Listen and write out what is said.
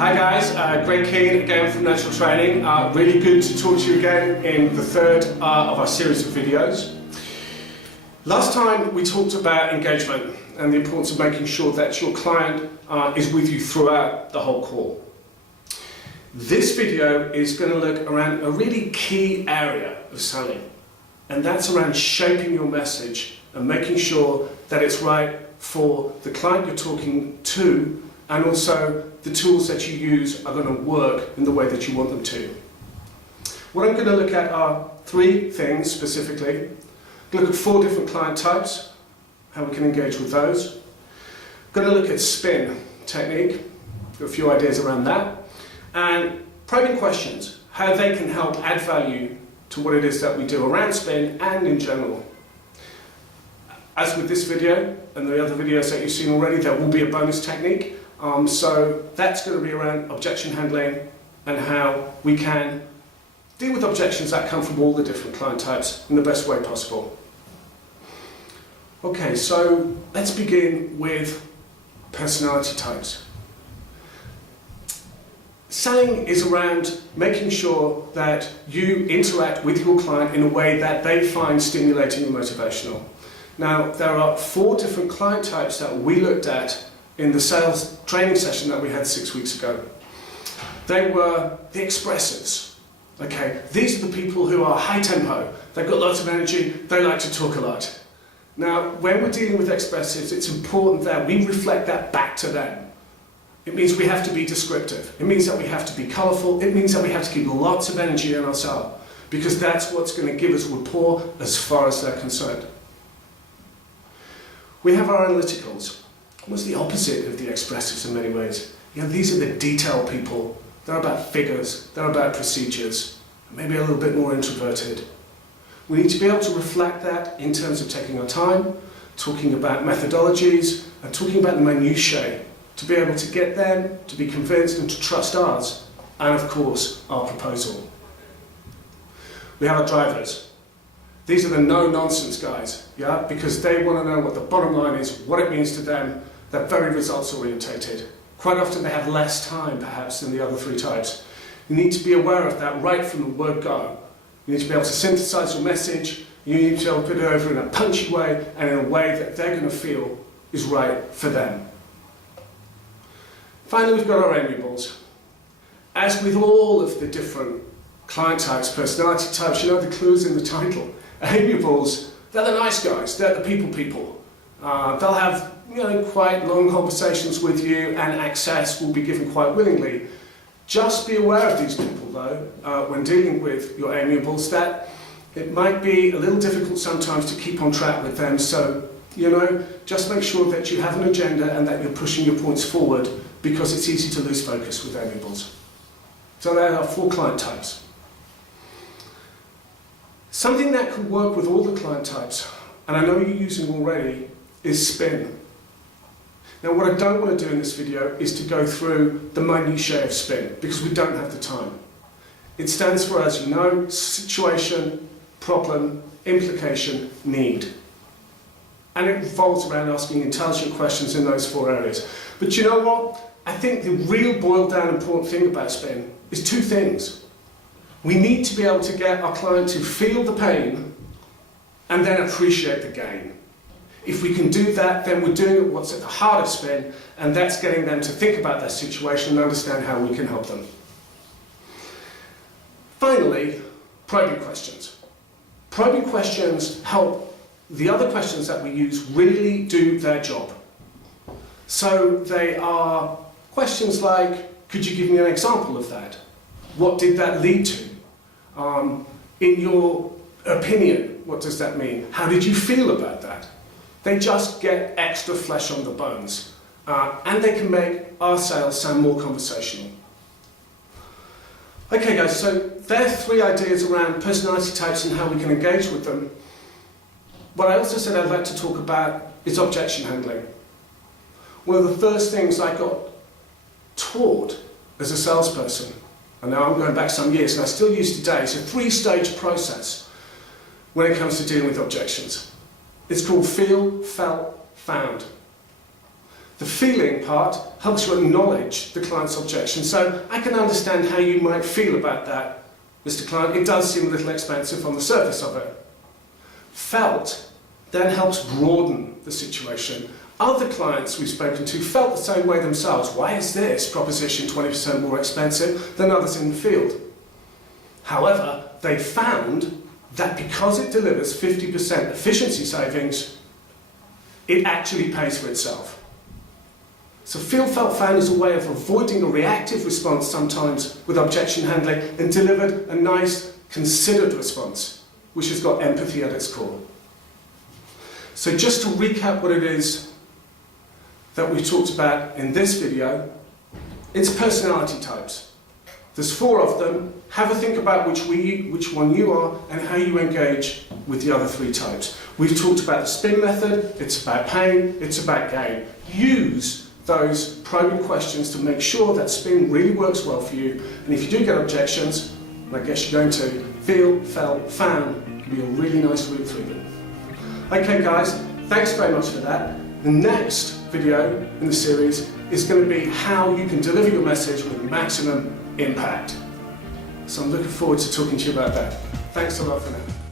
Hi guys, Greg Keen again from Natural Training. Really good to talk to you again in the third of our series of videos. Last time we talked about engagement and the importance of making sure that your client is with you throughout the whole call. This video is going to look around a really key area of selling, and that's around shaping your message and making sure that it's right for the client you're talking to, and also the tools that you use are going to work in the way that you want them to. What I'm going to look at are three things specifically. Look at 4 different client types, how we can engage with those. Going to look at spin technique, got a few ideas around that, and probing questions, how they can help add value to what it is that we do around spin and in general. As with this video and the other videos that you've seen already, there will be a bonus technique. So that's going to be around objection handling and how we can deal with objections that come from all the different client types in the best way possible. Okay, so let's begin with personality types. Selling is around making sure that you interact with your client in a way that they find stimulating and motivational. Now, there are 4 different client types that we looked at in the sales training session that we had 6 weeks ago. They were the expressives. Okay, these are the people who are high tempo, they've got lots of energy, they like to talk a lot. Now, when we're dealing with expressives, it's important that we reflect that back to them. It means we have to be descriptive. It means that we have to be colourful. It means that we have to keep lots of energy in our sell, because that's what's going to give us rapport as far as they're concerned. We have our analyticals. Almost the opposite of the expressives in many ways. You know, these are the detail people. They're about figures, they're about procedures, maybe a little bit more introverted. We need to be able to reflect that in terms of taking our time, talking about methodologies, and talking about the minutiae, to be able to get them to be convinced and to trust us, and of course, our proposal. We have our drivers. These are the no-nonsense guys, yeah, because they want to know what the bottom line is, what it means to them. They're very results-orientated. Quite often they have less time, perhaps, than the other 3 types. You need to be aware of that right from the word go. You need to be able to synthesize your message. You need to be able to put it over in a punchy way and in a way that they're going to feel is right for them. Finally, we've got our amiables. As with all of the different client types, personality types, you know the clues in the title. Amiables, they're the nice guys, they're the people. They'll have quite long conversations with you, and access will be given quite willingly. Just be aware of these people though, when dealing with your amiables, that it might be a little difficult sometimes to keep on track with them, so just make sure that you have an agenda and that you're pushing your points forward, because it's easy to lose focus with amiables. So there are 4 client types. Something that could work with all the client types, and I know you're using already, is spin. Now, what I don't want to do in this video is to go through the minutiae of spin, because we don't have the time. It stands for, as you know, situation, problem, implication, need. And it revolves around asking intelligent questions in those 4 areas. But you know what? I think the real boiled down important thing about spin is 2 things. We need to be able to get our client to feel the pain and then appreciate the gain. If we can do that, then we're doing what's at the heart of spin, and that's getting them to think about their situation and understand how we can help them. Finally, probing questions. Probing questions help the other questions that we use really do their job. So they are questions like, could you give me an example of that? What did that lead to? In your opinion, what does that mean? How did you feel about that? They just get extra flesh on the bones, and they can make our sales sound more conversational. Okay guys, so there are 3 ideas around personality types and how we can engage with them. What I also said I'd like to talk about is objection handling. One of the first things I got taught as a salesperson, and now I'm going back some years and I still use today, it's a 3-stage process when it comes to dealing with objections. It's called feel, felt, found. The feeling part helps you acknowledge the client's objection. So I can understand how you might feel about that, Mr. Client. It does seem a little expensive on the surface of it. Felt then helps broaden the situation. Other clients we've spoken to felt the same way themselves. Why is this proposition 20% more expensive than others in the field? However, they found that because it delivers 50% efficiency savings, it actually pays for itself. So feel, felt, found is a way of avoiding a reactive response sometimes with objection handling and delivered a nice, considered response, which has got empathy at its core. So just to recap what it is that we talked about in this video, it's personality types. There's 4 of them. Have a think about which one you are and how you engage with the other 3 types. We've talked about the spin method. It's about pain, it's about gain. Use those probing questions to make sure that spin really works well for you. And if you do get objections, and I guess you're going to, feel, felt, found can be a really nice route through them. Okay guys, thanks very much for that. The next video in the series is going to be how you can deliver your message with maximum impact. So I'm looking forward to talking to you about that. Thanks a lot for now.